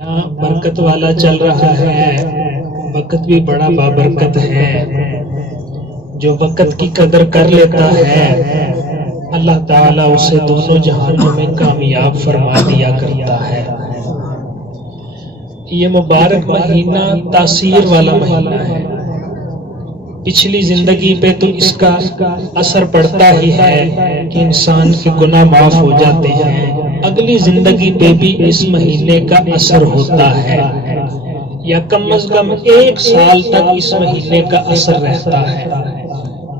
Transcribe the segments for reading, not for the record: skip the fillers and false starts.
برکت والا چل رہا ہے، وقت بھی بڑا بابرکت ہے۔ جو وقت کی قدر کر لیتا ہے اللہ تعالیٰ اسے دونوں جہانوں میں کامیاب فرما دیا کرتا ہے۔ یہ مبارک مہینہ تاثیر والا مہینہ ہے۔ پچھلی زندگی پہ تو اس کا اثر پڑتا ہی ہے کہ انسان کے گناہ معاف ہو جاتے ہیں، اگلی زندگی پہ بھی اس مہینے کا اثر ہوتا ہے، یا کم از کم 1 سال تک اس مہینے کا اثر رہتا ہے۔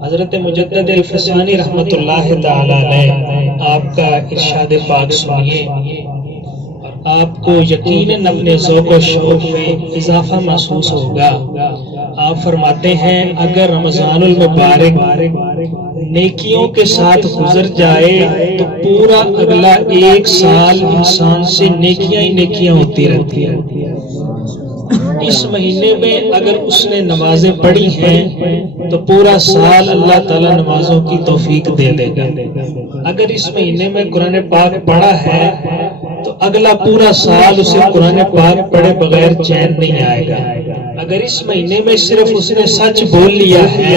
حضرت مجدد الفسانی رحمۃ اللہ تعالی علیہ آپ کا ارشاد پاک سنیے، آپ کو یقیناً اپنے ذوق و شوق میں اضافہ محسوس ہوگا۔ آپ فرماتے ہیں اگر رمضان المبارک نیکیوں کے ساتھ گزر جائے تو پورا اگلا 1 سال انسان سے نیکیاں ہی نیکیاں ہوتی رہتی ہیں۔ اس مہینے میں اگر اس نے نمازیں پڑھی ہیں تو پورا سال اللہ تعالیٰ نمازوں کی توفیق دے دے گا۔ اگر اس مہینے میں قرآن پاک پڑھا ہے تو اگلا پورا سال اسے قرآن پاک پڑھے بغیر چین نہیں آئے گا۔ اگر اس مہینے میں صرف اس نے سچ بول لیا ہے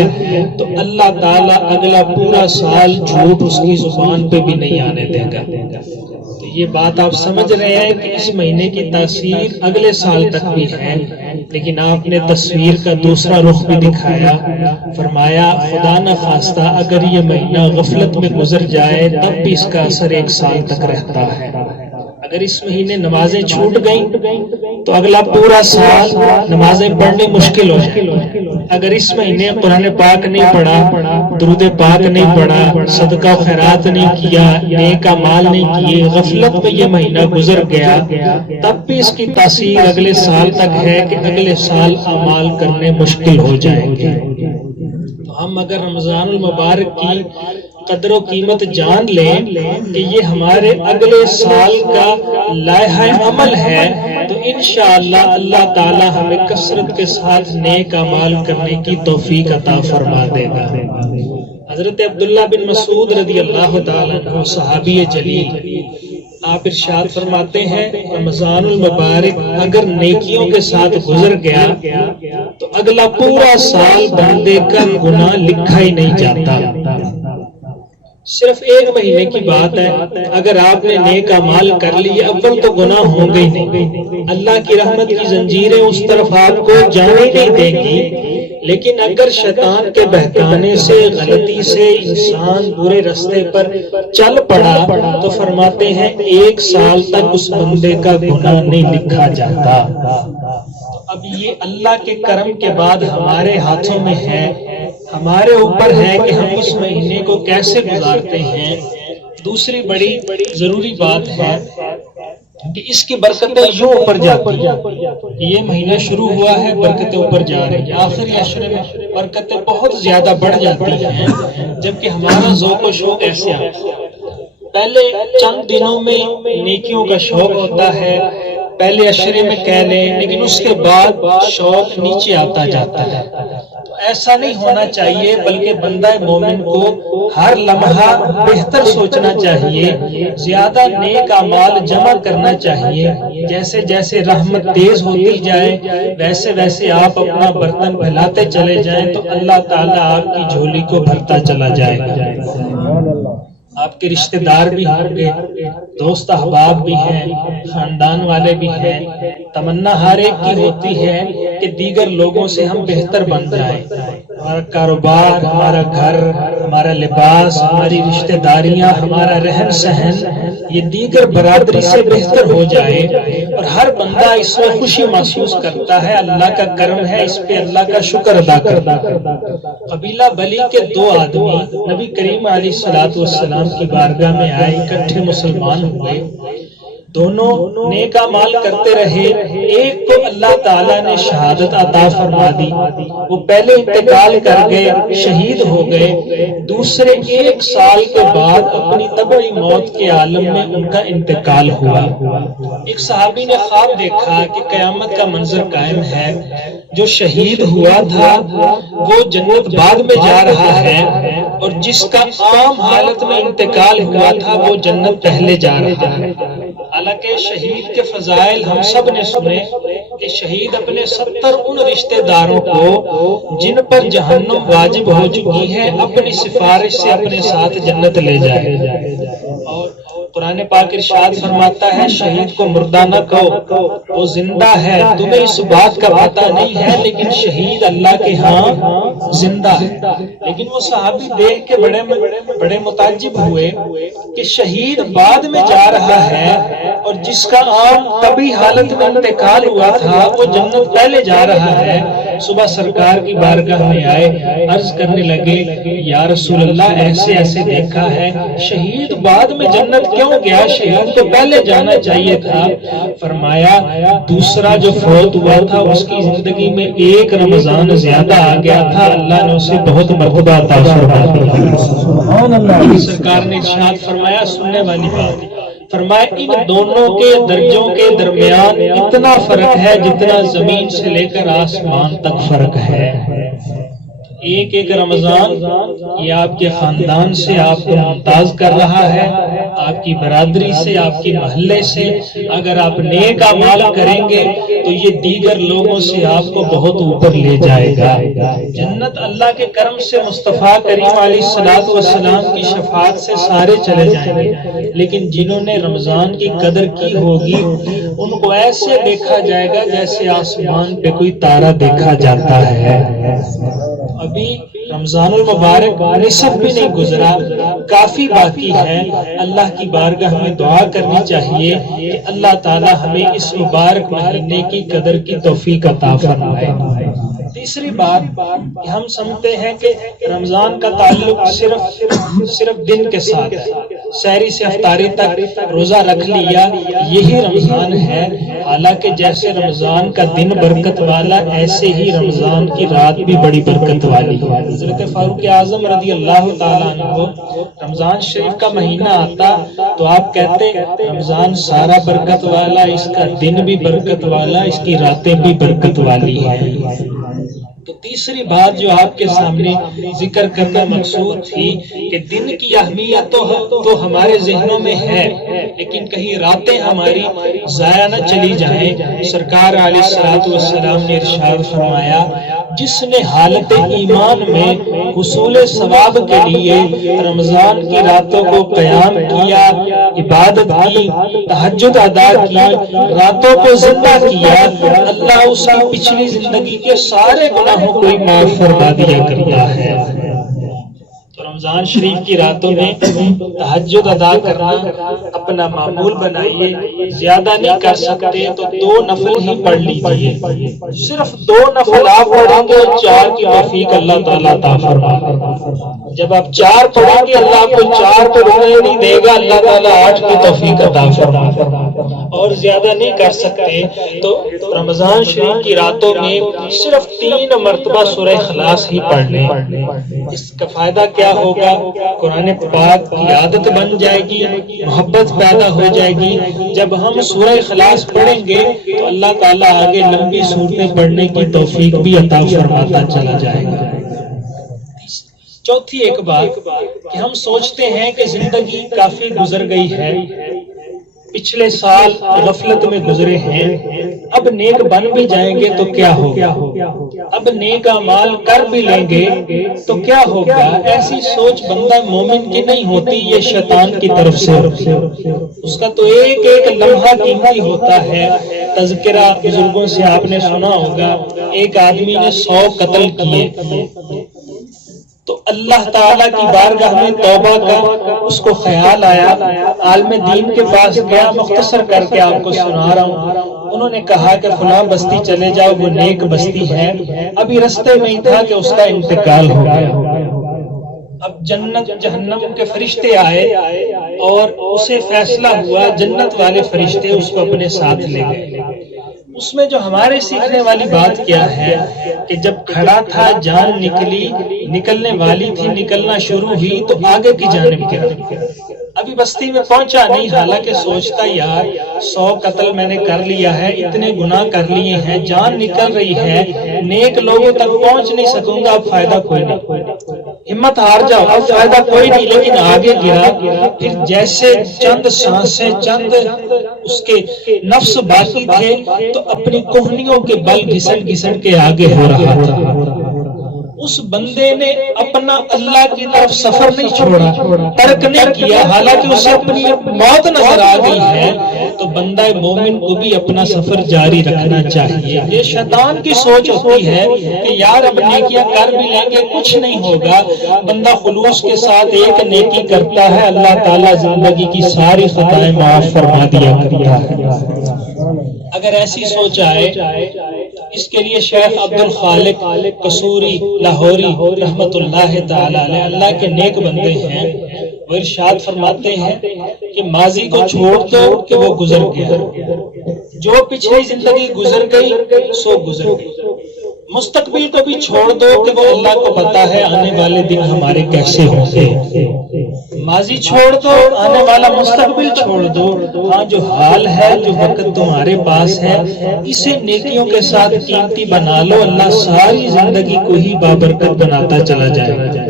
تو اللہ تعالیٰ اگلا پورا سال جھوٹ اس کی زبان پہ بھی نہیں آنے دے گا۔ تو یہ بات آپ سمجھ رہے ہیں کہ اس مہینے کی تاثیر اگلے سال تک بھی ہے، لیکن آپ نے تصویر کا دوسرا رخ بھی دکھایا، فرمایا خدا نہ خواستہ اگر یہ مہینہ غفلت میں گزر جائے تب بھی اس کا اثر 1 سال تک رہتا ہے۔ اگر اس مہینے نمازیں چھوٹ گئیں تو اگلا پورا سال نمازیں پڑھنی مشکل ہو جائے۔ اگر اس مہینے قرآن پاک نہیں پڑھا، درود پاک نہیں پڑھا، صدقہ و خیرات نہیں کیا، نیک اعمال نہیں کیے، غفلت میں یہ مہینہ گزر گیا، تب بھی اس کی تاثیر اگلے سال تک ہے کہ اگلے سال اعمال کرنے مشکل ہو جائیں گے۔ تو ہم اگر رمضان المبارک کی قدر و قیمت جان لیں کہ یہ ہمارے اگلے سال کا لائحہ عمل ہے تو انشاءاللہ اللہ تعالی ہمیں کثرت کے ساتھ نیک اعمال کرنے کی توفیق عطا فرما دے گا۔ حضرت عبداللہ بن مسعود رضی اللہ تعالیٰ عنہ صحابی جلیل آپ ارشاد فرماتے ہیں رمضان المبارک اگر نیکیوں کے ساتھ گزر گیا تو اگلا پورا سال بندے کا گناہ لکھا ہی نہیں جاتا۔ صرف 1 مہینے کی بات ہے، اگر آپ نے نیک اعمال کر لیے اول تو گناہ ہوں گے ہی نہیں، اللہ کی رحمت کی زنجیریں اس طرف آپ کو جانے نہیں دیں گی، لیکن اگر شیطان کے بہکانے سے غلطی سے انسان برے رستے پر چل پڑا تو فرماتے ہیں 1 سال تک اس بندے کا گناہ نہیں لکھا جاتا۔ اب یہ اللہ کے کرم کے بعد ہمارے ہاتھوں میں ہے، ہمارے اوپر ہے کہ ہم اس مہینے کو کیسے گزارتے ہیں۔ دوسری بڑی ضروری بات ہے کہ اس کی برکتیں یوں اوپر جاتی ہیں۔ یہ مہینہ شروع ہوا ہے، برکتیں اوپر جا رہی ہیں، آخری عشرے میں برکتیں بہت زیادہ بڑھ جاتی ہیں، جبکہ ہمارا ذوق و شوق ایسے آتا ہے۔ پہلے چند دنوں میں نیکیوں کا شوق ہوتا ہے، پہلے عشرے میں کہہ لیں، لیکن اس کے بعد شوق نیچے آتا جاتا ہے۔ ایسا نہیں ہونا چاہیے، بلکہ بندہ مومن کو ہر لمحہ بہتر سوچنا چاہیے، زیادہ نیک اعمال جمع کرنا چاہیے۔ جیسے جیسے رحمت تیز ہوتی جائے ویسے ویسے آپ اپنا برتن پھیلاتے چلے جائیں تو اللہ تعالیٰ آپ کی جھولی کو بھرتا چلا جائے گا۔ آپ کے رشتہ دار بھی ہوں گے، دوست احباب بھی ہیں، خاندان والے بھی ہیں۔ تمنا ہر ایک کی ہوتی ہے کہ دیگر لوگوں سے ہم بہتر بن جائیں، ہمارا کاروبار، ہمارا گھر، ہمارا لباس، ہماری رشتہ داریاں، ہمارا رہن سہن یہ دیگر برادری سے بہتر ہو جائے، اور ہر بندہ اس میں خوشی محسوس کرتا ہے، اللہ کا کرم ہے، اس پہ اللہ کا شکر ادا کرتا ہے۔ قبیلہ بلی کے 2 آدمی نبی کریم علیہ الصلوۃ والسلام کی بارگاہ میں آئے، اکٹھے مسلمان ہوئے، دونوں نیک اعمال کرتے رہے۔ ایک کو اللہ تعالیٰ نے شہادت عطا فرما دی، وہ پہلے انتقال کر گئے، شہید ہو گئے، دوسرے 1 سال کے بعد اپنی طبعی موت کے عالم میں ان کا انتقال ہوا۔ ایک صحابی نے خواب دیکھا کہ قیامت کا منظر قائم ہے، جو شہید ہوا تھا وہ جنت بعد میں جا رہا ہے، اور جس کا عام حالت میں انتقال ہوا تھا وہ جنت پہلے جا رہا ہے۔ حالانکہ شہید کے فضائل ہم سب نے سنے کہ شہید اپنے 70 ان رشتہ داروں کو جن پر جہنم واجب ہو چکی ہے اپنی سفارش سے اپنے ساتھ جنت لے جائے. اور قرآن پاک ارشاد فرماتا ہے شہید کو مردہ نہ کہو وہ زندہ ہے. تمہیں اس بات کا پتہ نہیں ہے لیکن شہید اللہ کے ہاں زندہ ہے. لیکن وہ صحابی دیکھ کے بڑے متعجب ہوئے کہ شہید بعد میں جا رہا ہے اور جس کا عام طبی حالت میں انتقال ہوا تھا وہ جنت پہلے جا رہا ہے. صبح سرکار کی بارگاہ میں آئے، عرض کرنے لگے یا رسول اللہ ایسے ایسے دیکھا ہے، شہید بعد میں جنت کیوں گیا؟ شہید کو پہلے جانا چاہیے تھا. فرمایا دوسرا جو فوت ہوا تھا اس کی زندگی میں ایک رمضان زیادہ آ گیا تھا، اللہ نے اسے بہت مرتبہ عطا فرمایا. سرکار نے ارشاد فرمایا سننے والی بات، فرمایا ان دونوں کے درجوں کے درمیان اتنا فرق ہے جتنا زمین سے لے کر آسمان تک فرق ہے. ایک ایک رمضان یہ آپ کے خاندان سے آپ کو ممتاز کر رہا ہے، آپ کی برادری سے، آپ کی محلے سے. اگر آپ نیک اعمال کریں گے تو یہ دیگر لوگوں سے آپ کو بہت اوپر لے جائے گا. جنت اللہ کے کرم سے مصطفیٰ کریم علیہ الصلوۃ والسلام کی شفاعت سے سارے چلے جائیں گے، لیکن جنہوں نے رمضان کی قدر کی ہوگی ان کو ایسے دیکھا جائے گا جیسے آسمان پہ کوئی تارا دیکھا جاتا ہے. ابھی رمضان المبارک نصف بھی نہیں گزرا، کافی باقی ہے. اللہ کی بارگاہ میں دعا کرنی چاہیے کہ اللہ تعالی ہمیں اس مبارک مہینے کی قدر کی توفیق عطا فرمائے. تیسری بات کہ ہم سمجھتے ہیں کہ رمضان کا تعلق صرف دن کے ساتھ ہے، سحری سے افطاری تک روزہ رکھ لیا یہی رمضان ہے. حالانکہ جیسے رمضان کا دن برکت والا ایسے ہی رمضان کی رات بھی بڑی برکت والی ہے. حضرت فاروق اعظم رضی اللہ تعالیٰ عنہ رمضان شریف کا مہینہ آتا تو آپ کہتے رمضان سارا برکت والا، اس کا دن بھی برکت والا، اس کی راتیں بھی برکت والی ہے. تو تیسری بات جو آپ کے سامنے ذکر کرنا مقصود تھی کہ دن کی اہمیت تو ہمارے ذہنوں میں ہے، لیکن کہیں راتیں ہماری ضائع نہ چلی جائیں. سرکار علیہ الصلوۃ والسلام نے ارشاد فرمایا جس نے حالت ایمان میں حصول ثواب کے لیے رمضان کی راتوں کو قیام کیا، عبادت کی، تہجد ادا کی، راتوں کو زندہ کیا، اللہ اس کی پچھلی زندگی کے سارے گناہوں کو معاف فرما دیا کرتا ہے. تو رمضان شریف کی راتوں میں تہجد ادا کرنا اپنا معمول بنائیے. زیادہ نہیں کر سکتے تو 2 نفل ہی پڑھ لیجیے. صرف 2 نفل آپ پڑھیں گے اور 4 کی توفیق اللہ تعالیٰ عطا فرمائے. جب آپ 4 پڑھیں گے اللہ کو 4 تو رونے نہیں دے گا، اللہ تعالیٰ 8 کی توفیق عطا فرمائے. اور زیادہ نہیں کر سکتے تو رمضان شریف کی راتوں میں صرف 3 مرتبہ سورہ اخلاص ہی پڑھ لیں. اس کا فائدہ کیا ہوگا؟ قرآن پاک کی عادت بن جائے گی، محبت پیدا ہو جائے گی. جب ہم سورہ اخلاص پڑھیں گے تو اللہ تعالیٰ آگے لمبی سورتیں پڑھنے کی توفیق بھی عطا فرماتا چلا جائے گا. چوتھی ایک بات کہ ہم سوچتے ہیں کہ زندگی کافی گزر گئی ہے، پچھلے سال غفلت میں گزرے ہیں، اب نیک بن بھی جائیں گے تو کیا ہوگا، اب نیک اعمال کر بھی لیں گے تو کیا ہوگا. ایسی سوچ بندہ مومن کی نہیں ہوتی، یہ شیطان کی طرف سے ہوتی ہے. اس کا تو ایک ایک لمحہ قیمتی ہوتا ہے. تذکرہ بزرگوں سے آپ نے سنا ہوگا ایک آدمی نے 100 قتل کیے تو اللہ تعالیٰ کی بارگاہ میں توبہ کا اس کو خیال آیا، عالم دین کے پاس گیا. مختصر کر کے آپ کو سنا رہا ہوں. انہوں نے کہا کہ فلاں بستی چلے جاؤ، وہ نیک بستی ہے. ابھی رستے میں ہی تھا کہ اس کا انتقال ہو گیا. اب جنت جہنم کے فرشتے آئے اور اسے فیصلہ ہوا، جنت والے فرشتے اس کو اپنے ساتھ لے گئے. اس میں جو ہمارے سیکھنے والی بات کیا ہے کہ جب کھڑا تھا جان نکلنے والی تھی، نکلنا شروع ہوئی تو آگے کی جانب گرا. ابھی بستی میں پہنچا نہیں، حالانکہ سوچتا یار 100 قتل میں نے کر لیا ہے، اتنے گناہ کر لیے ہیں، جان نکل رہی ہے، نیک لوگوں تک پہنچ نہیں سکوں گا، اب فائدہ کوئی نہیں. ہمت ہار جاؤ، اب فائدہ کوئی نہیں، لیکن آگے گرا، پھر جیسے چند سانسیں، چند اس کے نفس باقی تھے تو اپنی کوہنیوں کے بل گھسٹ گھسٹ کے آگے ہو رہا تھا۔ اس بندے نے اپنا اللہ کی طرف سفر نہیں چھوڑا، ترک نہیں کیا، حالانکہ اسے اپنی موت نظر آ گئی ہے، تو بندہ مومن کو بھی اپنا سفر جاری رکھنا چاہیے۔ یہ شیطان کی سوچ ہوتی ہے کہ یار اب نیکیاں کر بھی لیں گے کچھ نہیں ہوگا، بندہ خلوص کے ساتھ ایک نیکی کرتا ہے، اللہ تعالیٰ زندگی کی ساری خطائیں معاف فرما دیا کرتا ہے۔ اگر ایسی سوچ آئے، اس کے لیے شیخ عبد الخالق قصوری لاہوری رحمت اللہ تعالی علیہ، اللہ کے نیک بندے ہیں، وہ ارشاد فرماتے ہیں کہ ماضی کو چھوڑ دو کہ وہ گزر گیا، جو پچھلی زندگی گزر گئی سو گزر گئی، مستقبل کو بھی چھوڑ دو کہ وہ اللہ کو پتا ہے آنے والے دن ہمارے کیسے ہوں گے۔ ماضی چھوڑ دو، آنے والا مستقبل چھوڑ دو، ہاں جو حال ہے، جو وقت تمہارے پاس ہے، اسے نیکیوں کے ساتھ قیمتی بنا لو، اللہ ساری زندگی کو ہی بابرکت بناتا چلا جائے گا۔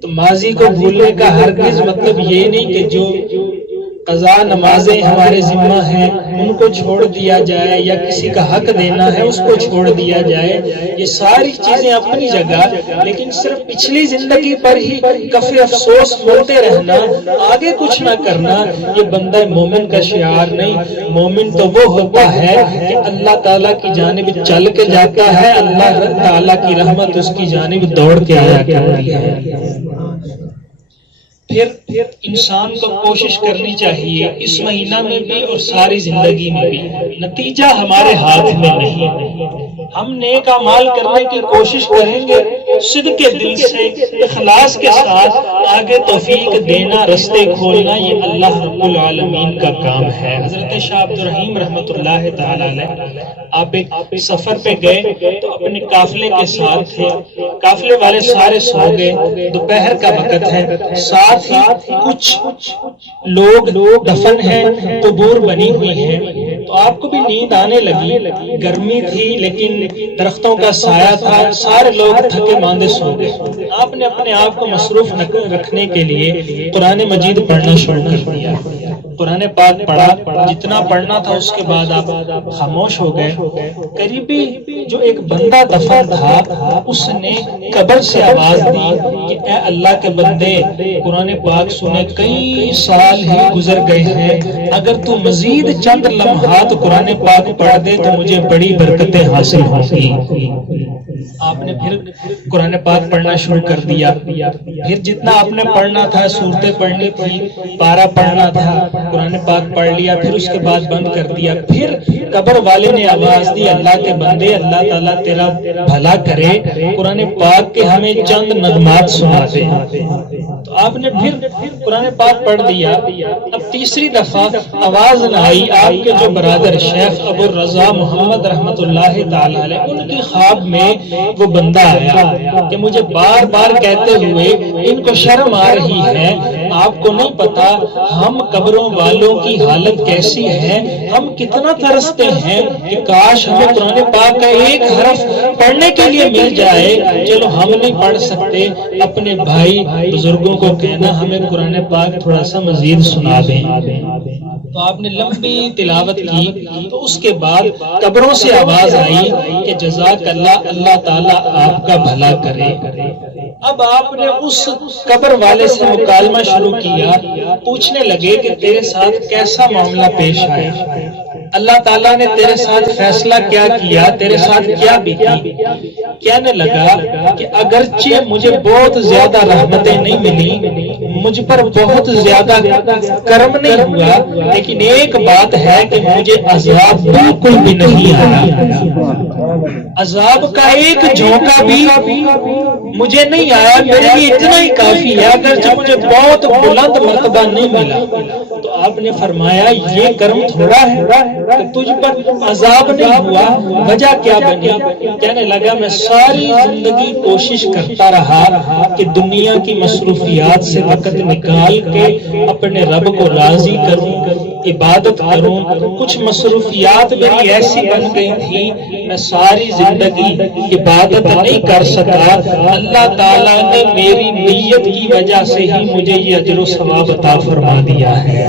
تو ماضی کو بھولنے کا ہرگز مطلب یہ نہیں کہ جو قضا نمازیں ہمارے ذمہ ہیں ان کو چھوڑ دیا جائے، یا کسی کا حق دینا ہے اس کو چھوڑ دیا جائے، یہ ساری چیزیں اپنی جگہ، لیکن صرف پچھلی زندگی پر ہی کف افسوس ملتے رہنا، آگے کچھ نہ کرنا، یہ بندہ مومن کا شعار نہیں۔ مومن تو وہ ہوتا ہے کہ اللہ تعالیٰ کی جانب چل کے جاتا ہے، اللہ تعالیٰ کی رحمت اس کی جانب دوڑ کے آیا کرتی ہے۔ پھر انسان کو کوشش کرنی چاہیے اس مہینہ میں بھی اور ساری زندگی میں بھی، نتیجہ ہمارے ہاتھ میں نہیں، ہم نیک اعمال کرنے کی کوشش کریں گے، صدق کے دل سے اخلاص کے ساتھ، آگے توفیق دینا، رستے کھولنا، یہ اللہ رب العالمین کا کام ہے۔ حضرت شاہ عبد الرحیم رحمت اللہ تعالی علیہ، آپ ایک سفر پہ گئے تو اپنے قافلے کے ساتھ تھے، قافلے والے سارے سو گئے، دوپہر کا وقت ہے، ساتھ ہی کچھ لوگ دفن ہیں، قبور بنی ہوئی ہیں، تو آپ کو بھی نیند آنے لگی، گرمی تھی لیکن درختوں کا سایہ تھا، سارے لوگ تھکے ماندے سو گئے، آپ نے اپنے آپ کو مصروف رکھنے کے لیے قرآن مجید پڑھنا شروع کر دیا، قرآن پاک پڑھا، جتنا پڑھنا تھا اس کے بعد آپ خاموش ہو گئے۔ قریبی جو ایک بندہ دفن تھا اس نے قبر سے آواز دی کہ اے اللہ کے بندے، قرآن پاک سنے کئی سال ہی گزر گئے ہیں، اگر تو مزید چند لمحات قرآن پاک پڑھ دے تو مجھے بڑی برکتیں حاصل ہوں گی۔ آپ نے پھر قرآن پاک پڑھنا شروع کر دیا، پھر جتنا آپ نے پڑھنا تھا، سورتیں پڑھنی تھی، پارہ پڑھنا تھا، قرآن پاک پڑھ لیا، پھر اس کے بعد بند کر دیا۔ پھر قبر والے نے آواز دی، اللہ کے بندے، اللہ تعالیٰ تیرا بھلا کرے، قرآن پاک کے ہمیں چند نغمات سنا دے۔ تو آپ نے پھر قرآن پاک پڑھ دیا، اب تیسری دفعہ آواز نہ آئی، آپ کے جو برادر شیخ ابو الرضا محمد رحمت اللہ تعالی علیہ، ان کی خواب میں وہ بندہ آیا کہ مجھے بار بار کہتے ہوئے ان کو شرم آ رہی ہے، آپ کو نہیں پتا ہم قبروں والوں کی حالت کیسی ہے، ہم کتنا ترستے ہیں کہ کاش ہمیں قرآن پاک کا ایک حرف پڑھنے کے لیے مل جائے، چلو ہم نہیں پڑھ سکتے، اپنے بھائی بزرگوں کو کہنا ہمیں قرآن پاک تھوڑا سا مزید سنا دیں۔ تو آپ نے لمبی تلاوت کی، تو اس کے بعد قبروں سے آواز آئی کہ جزاک اللہ، اللہ تعالیٰ آپ کا بھلا کرے۔ اب آپ نے اس قبر والے سے مکالمہ شروع کیا، پوچھنے لگے کہ تیرے ساتھ کیسا معاملہ پیش آیا، اللہ تعالیٰ نے تیرے ساتھ فیصلہ کیا کیا، تیرے ساتھ کیا بیتی۔ کہنے لگا کہ اگرچہ مجھے بہت زیادہ رحمتیں نہیں ملی، مجھ پر بہت زیادہ کرم نہیں ہوا، لیکن ایک بات ہے کہ مجھے عذاب بالکل بھی نہیں آیا، عذاب کا ایک جھونکا بھی مجھے نہیں آیا، میرے لیے اتنا ہی کافی ہے، اگرچہ مجھے بہت بلند مرتبہ نہیں ملا۔ تو آپ نے فرمایا یہ کرم تھوڑا ہے کہ تجھ پر عذاب نہیں ہوا، وجہ کیا بنی؟ کہنے لگا میں ساری زندگی کوشش کرتا رہا کہ دنیا کی مصروفیات سے وقت نکال کے اپنے رب کو راضی کروں، عبادت کروں. کچھ مصروفیات میری ایسی بن گئی تھی میں ساری زندگی عبادت نہیں کر سکا. اللہ تعالیٰ نے میری نیت کی وجہ سے ہی مجھے یہ اجر و ثواب عطا فرما دیا ہے.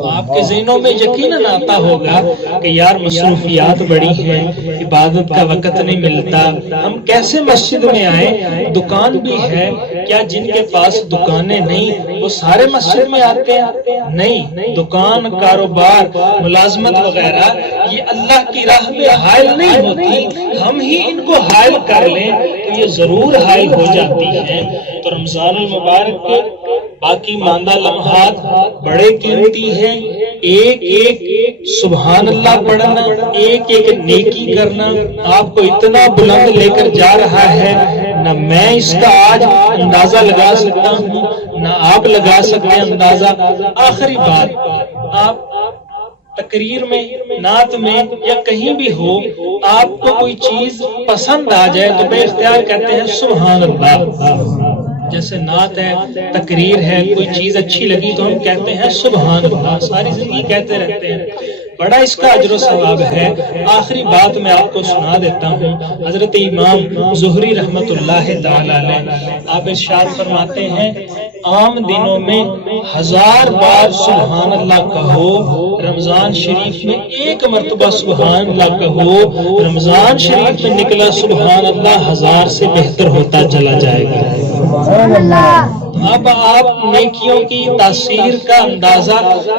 تو آپ کے ذہنوں میں یقیناً آتا ہوگا کہ یار مصروفیات بڑی ہیں, عبادت کا وقت نہیں ملتا, ہم کیسے مسجد میں آئیں؟ دکان بھی ہے کیا جن کے پاس دکانیں نہیں وہ سارے مسجد میں آتے ہیں؟ نہیں, دکان, کاروبار, ملازمت وغیرہ یہ اللہ کی راہ میں حائل نہیں ہوتی. ہم ہی ان کو حائل کر لیں تو یہ ضرور حائل ہو جاتی ہیں. تو رمضان المبارک کے باقی ماندہ لمحات بڑے قیمتی ہیں. ایک ایک سبحان اللہ پڑھنا, ایک ایک نیکی کرنا آپ کو اتنا بلند لے کر جا رہا ہے, نہ میں اس کا آج اندازہ لگا سکتا ہوں نہ آپ لگا سکتے ہیں اندازہ. آخری بات, آپ تقریر میں, نعت میں یا کہیں بھی ہو, آپ کو کوئی چیز پسند آ جائے تو بے اختیار کہتے ہیں سبحان اللہ. جیسے نعت ہے, تقریر ہے, کوئی چیز اچھی لگی تو ہم کہتے ہیں سبحان اللہ. ساری زندگی کہتے رہتے ہیں, بڑا اس کا اجر و ثواب ہے. آخری بات میں آپ کو سنا دیتا ہوں. حضرت امام زہری رحمت اللہ تعالی علیہ آپ ارشاد فرماتے ہیں عام دنوں میں 1000 بار سبحان اللہ کہو, رمضان شریف میں 1 مرتبہ سبحان اللہ کہو, رمضان شریف میں نکلا سبحان اللہ 1000 سے بہتر ہوتا چلا جائے گا. اب آپ نیکیوں کی تاثیر کا اندازہ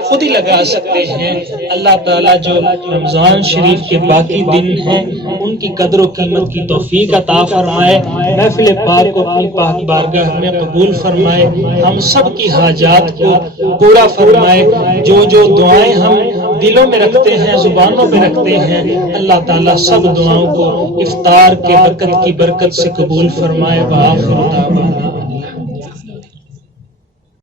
خود ہی لگا سکتے ہیں. اللہ تعالیٰ جو رمضان شریف کے باقی دن ہیں ان کی قدر و قیمت کی توفیق عطا فرمائے, محفل پاک کو اپنی پاک بارگاہ میں قبول فرمائے, ہم سب کی حاجات کو پورا فرمائے. جو جو دعائیں ہم دلوں میں رکھتے ہیں, زبانوں میں رکھتے ہیں, اللہ تعالیٰ سب دعاؤں کو افطار کے وقت کی برکت سے قبول فرمائے. وآخر دعوانا